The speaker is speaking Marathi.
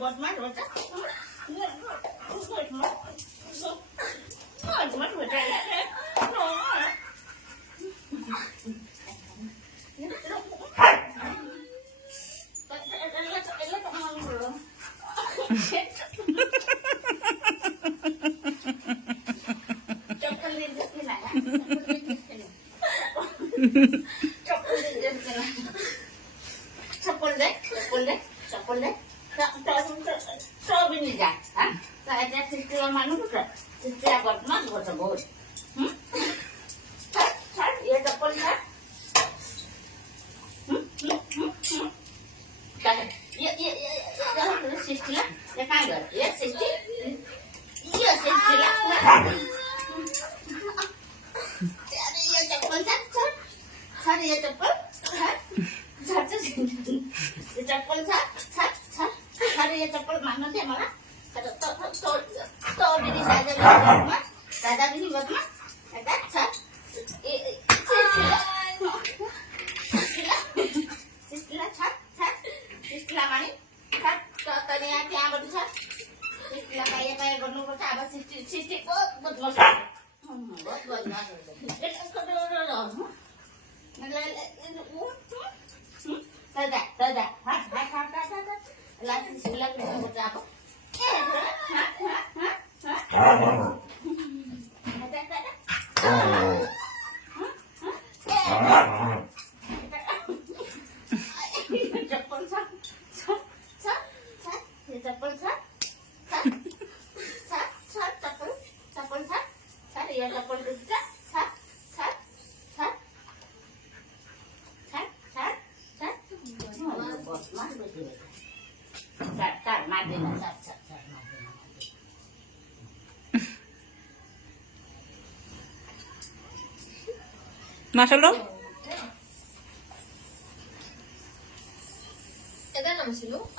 बदमाश होता चप्पल दे नहीं जा सिस्टर मानू सिस्टर बदमाश होता बहुत ये चप्पल है ये सिस्टर ये कहाँ गया ये सिस्टर ये चप्पल सर ये चप्पल चप्पल अरे ये चप्पल मानना थे मला तो भी दादा भी नहीं बदमा अच्छा सिस्टला सिस्टला माने तने त्यहाँ बडु छ सिस्टला काय गर्नुपर्छ अब सिस्टी बहुत बदमास दादा लाठी सिला गर्नुपर्छ अब चप्पल चप्पल ये चप्पल Masuk lo? Ada nama sih lu?